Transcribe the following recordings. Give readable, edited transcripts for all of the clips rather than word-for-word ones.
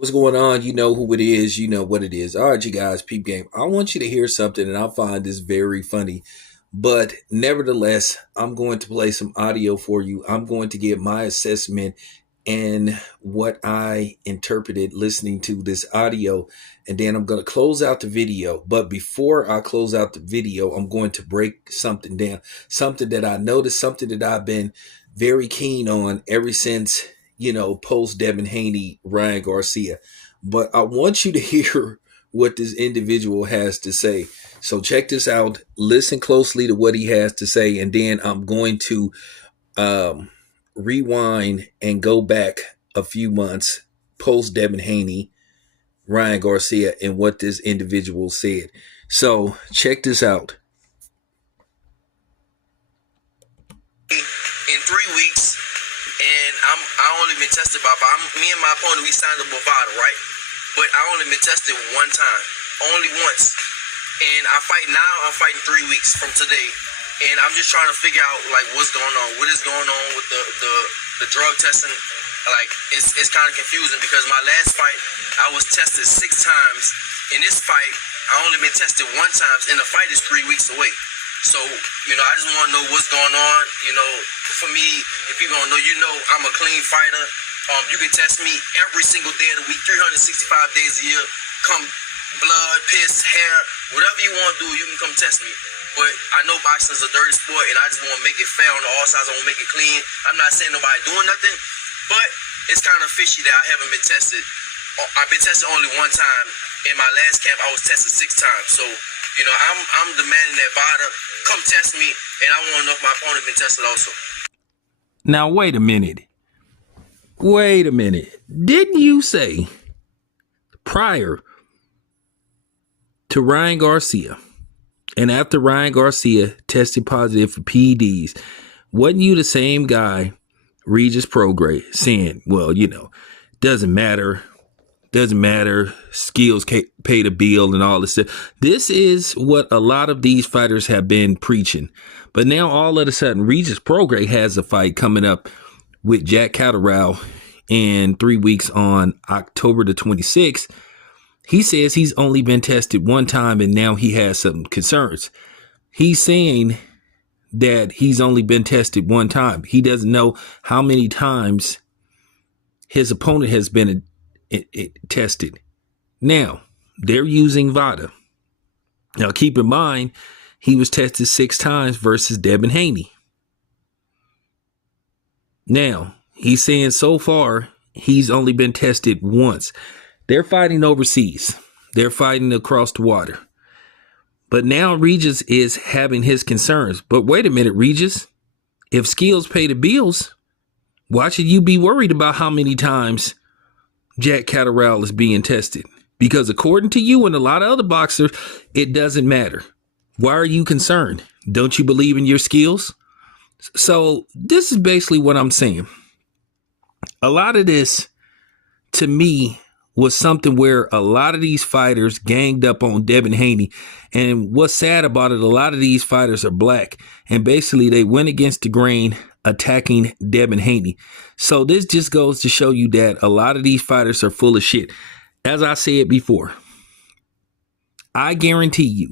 What's going on? You know who it is. You know what it is. All right, you guys, peep game. I want you to hear something, and I find this very funny. But nevertheless, I'm going to play some audio for you. I'm going to give my assessment and what I interpreted listening to this audio. And then I'm going to close out the video. But before I close out the video, I'm going to break something down. Something that I noticed, something that I've been very keen on ever since, post Devin Haney, Ryan Garcia. But I want you to hear what this individual has to say. So check this out. Listen closely to what he has to say. And then I'm going to rewind and go back a few months post Devin Haney, Ryan Garcia, and what this individual said. So check this out. In 3 weeks, and I only been tested by me and my opponent. We signed up Bovada, right? But I only been tested one time, only once. And I'm fighting 3 weeks from today, and I'm just trying to figure out like what's going on, what is going on with the drug testing. Like it's kind of confusing because my last fight I was tested 6 times. In this fight, I only been tested one time, and the fight is 3 weeks away. So, I just want to know what's going on. For me, if people don't know, I'm a clean fighter. You can test me every single day of the week, 365 days a year. Come blood, piss, hair, whatever you want to do, you can come test me. But I know boxing is a dirty sport, and I just want to make it fair on all sides. I want to make it clean. I'm not saying nobody doing nothing, but it's kind of fishy that I haven't been tested. I've been tested only one time. In my last camp, I was tested 6 times. So, I'm demanding that VADA come test me, and I want to know if my opponent been tested also. Now, wait a minute. Didn't you say prior to Ryan Garcia and after Ryan Garcia tested positive for PEDs, wasn't you the same guy, Regis Prograis, saying, well, doesn't matter, skills pay the bill and all this stuff? This is what a lot of these fighters have been preaching. But now all of a sudden, Regis Prograis has a fight coming up with Jack Catterall in 3 weeks on October the 26th. He says he's only been tested one time and now he has some concerns. He's saying that he's only been tested one time. He doesn't know how many times his opponent has been tested. Now, they're using VADA. Now, keep in mind, he was tested 6 times versus Devin Haney. Now, he's saying so far, he's only been tested once. They're fighting overseas. They're fighting across the water. But now Regis is having his concerns. But wait a minute, Regis. If skills pay the bills, why should you be worried about how many times Jack Catterall is being tested? Because according to you and a lot of other boxers, it doesn't matter. Why are you concerned? Don't you believe in your skills? So this is basically what I'm saying. A lot of this, to me, was something where a lot of these fighters ganged up on Devin Haney. And what's sad about it, a lot of these fighters are black. And basically they went against the grain attacking Devin Haney. So this just goes to show you that a lot of these fighters are full of shit. As I said before, I guarantee you,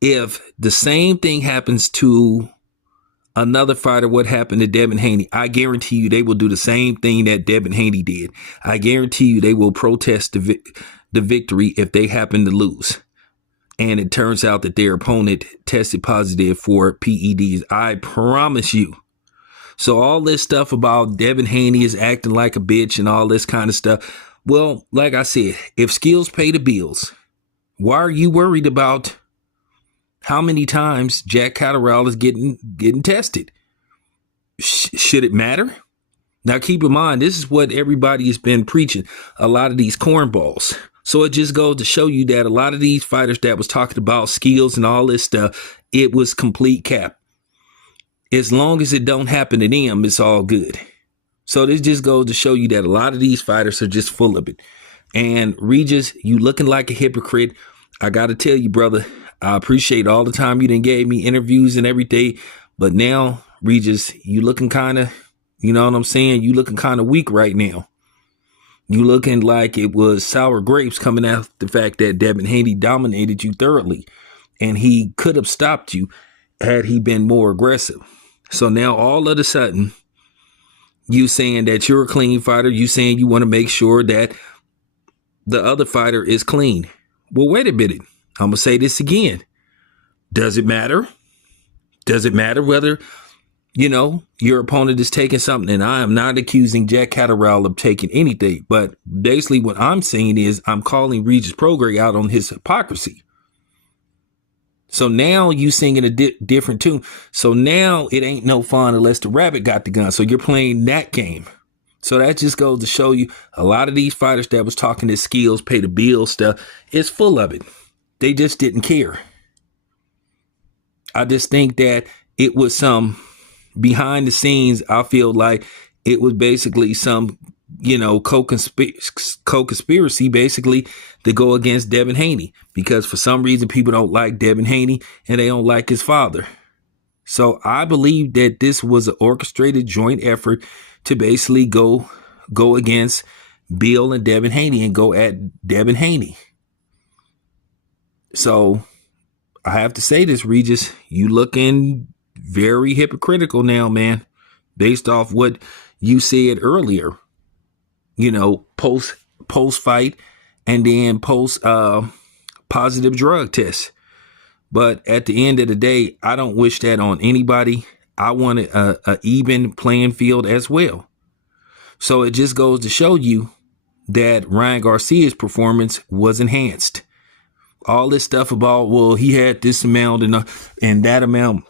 if the same thing happens to another fighter, what happened to Devin Haney, I guarantee you they will do the same thing that Devin Haney did. I guarantee you they will protest the victory if they happen to lose. And it turns out that their opponent tested positive for PEDs. I promise you. So all this stuff about Devin Haney is acting like a bitch and all this kind of stuff. Well, like I said, if skills pay the bills, why are you worried about how many times Jack Catterall is getting tested? Should it matter? Now, keep in mind, this is what everybody has been preaching, a lot of these cornballs. So it just goes to show you that a lot of these fighters that was talking about skills and all this stuff, it was complete cap. As long as it don't happen to them, it's all good. So this just goes to show you that a lot of these fighters are just full of it. And Regis, you looking like a hypocrite. I got to tell you, brother, I appreciate all the time you done gave me interviews and everything. But now, Regis, you looking kind of, you know what I'm saying? You looking kind of weak right now. You looking like it was sour grapes coming out the fact that Devin Haney dominated you thoroughly, and he could have stopped you had he been more aggressive. So now all of a sudden, you saying that you're a clean fighter, you saying you want to make sure that the other fighter is clean. Well, wait a minute. I'm going to say this again. Does it matter? Does it matter whether, your opponent is taking something? And I am not accusing Jack Catterall of taking anything. But basically what I'm saying is I'm calling Regis Prograis out on his hypocrisy. So now you singing a different tune. So now it ain't no fun unless the rabbit got the gun. So you're playing that game. So that just goes to show you a lot of these fighters that was talking their skills, pay the bills stuff, it's full of it. They just didn't care. I just think that it was some behind the scenes. I feel like it was basically some, co-conspiracy basically to go against Devin Haney, because for some reason people don't like Devin Haney and they don't like his father. So I believe that this was an orchestrated joint effort to basically go against Bill and Devin Haney and go at Devin Haney. So I have to say this, Regis, you looking very hypocritical now, man, based off what you said earlier, post fight and then post positive drug tests. But at the end of the day, I don't wish that on anybody. I wanted a even playing field as well. So it just goes to show you that Ryan Garcia's performance was enhanced. All this stuff about, well, he had this amount and that amount.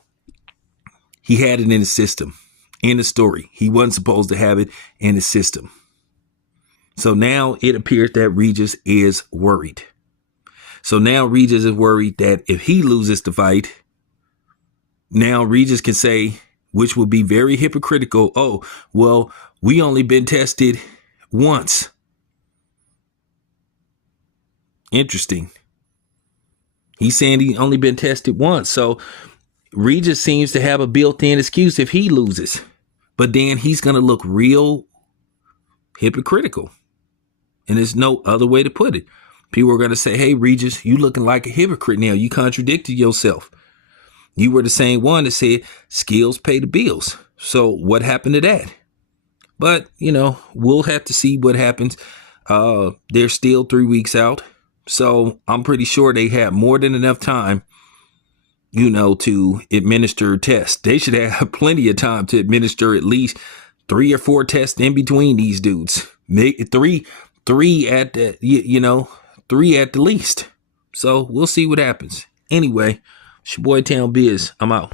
He had it in his system, in the story. He wasn't supposed to have it in his system. So now it appears that Regis is worried. So now Regis is worried that if he loses the fight, now Regis can say, which would be very hypocritical, oh, well, we only been tested once. Interesting. He's saying he only been tested once. So Regis seems to have a built-in excuse if he loses. But then he's going to look real hypocritical. And there's no other way to put it. People are going to say, hey, Regis, you looking like a hypocrite now. You contradicted yourself. You were the same one that said skills pay the bills. So what happened to that? But, we'll have to see what happens. They're still 3 weeks out. So I'm pretty sure they have more than enough time, to administer tests. They should have plenty of time to administer at least 3 or 4 tests in between these dudes. Three at the, 3 at the least. So we'll see what happens. Anyway, it's your boy Town Biz. I'm out.